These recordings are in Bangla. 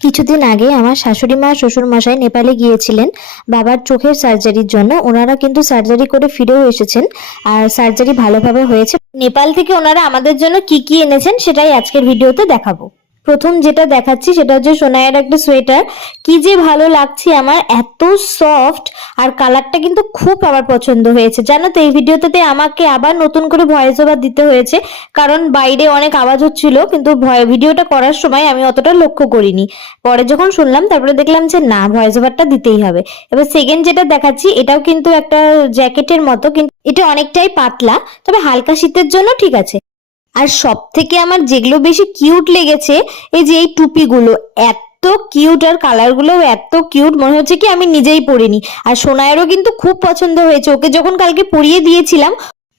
কিছুদিন আগে আমার শাশুড়ি মা শ্বশুর মশাই নেপালে গিয়েছিলেন বাবার চোখের সার্জারির জন্য। ওনারা কিন্তু সার্জারি করে ফিরেও এসেছেন আর সার্জারি ভালোভাবে হয়েছে। নেপাল থেকে ওনারা আমাদের জন্য কি কি এনেছেন সেটাই আজকের ভিডিওতে দেখাবো। প্রথম যেটা দেখাচ্ছি সেটা হচ্ছে সোনাইয়ের একটা সোয়েটার। কি যে ভালো লাগছে আমার, এত সফট আর কালারটা কিন্তু খুব আমার পছন্দ হয়েছে। জানো তো, এই ভিডিওটাতে আমাকে আবার নতুন করে ভয়েস ওভার দিতে হয়েছে, কারণ বাইরে অনেক আওয়াজ হচ্ছিল, কিন্তু ভিডিওটা করার সময় আমি অতটা লক্ষ্য করিনি। পরে যখন শুনলাম তারপরে দেখলাম যে না, ভয়েস ওভারটা দিতেই হবে। এবার সেকেন্ড যেটা দেখাচ্ছি এটাও কিন্তু একটা জ্যাকেটের মতো, কিন্তু এটা অনেকটাই পাতলা, তবে হালকা শীতের জন্য ঠিক আছে। আর সব থেকে আমার যেগুলো বেশি কিউট লেগেছে এই যে এই টুপিগুলো, এত কিউট আর কালারগুলো এত কিউট, মনে হচ্ছে কি আমি নিজেই পরিনি। আর সোনায়েরও কিন্তু খুব পছন্দ হয়েছে। ওকে যখন কালকে পরিয়ে দিয়েছিলাম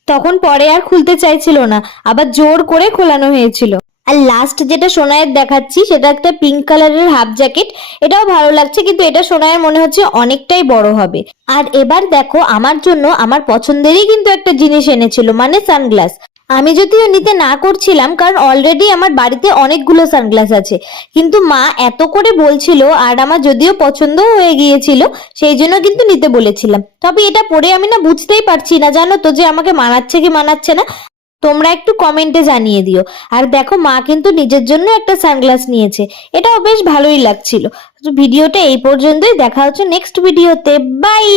তখন পরে আর খুলতে চাইছিল না, আবার জোর করে খোলানো হয়েছিল। আর লাস্ট যেটা সোনায়ের দেখাচ্ছি সেটা একটা পিঙ্ক কালারের হাফ জ্যাকেট। এটাও ভালো লাগছে, কিন্তু এটা সোনায়ের মনে হচ্ছে অনেকটাই বড় হবে। আর এবার দেখো, আমার জন্য আমার পছন্দেরই কিন্তু একটা জিনিস এনেছিল, মানে সানগ্লাস। আমি যদিও নিতে না করছিলাম, কারণ অলরেডি আমার বাড়িতে অনেকগুলো সানগ্লাস আছে, কিন্তু মা এত করে বলছিল আর আমার যদিও পছন্দ হয়ে গিয়েছিল, সেই জন্য কিন্তু নিতে বলেছিলাম। তবে এটা পরে আমি না বুঝতেই পারছি না, জানো তো, যে আমাকে মানাচ্ছে কি মানাচ্ছে না। তোমরা একটু কমেন্টে জানিয়ে দিও। আর দেখো, মা কিন্তু নিজের জন্য একটা সানগ্লাস নিয়েছে, এটাও বেশ ভালোই লাগছিল। ভিডিওটা এই পর্যন্তই, দেখা হচ্ছে নেক্সট ভিডিওতে। বাই।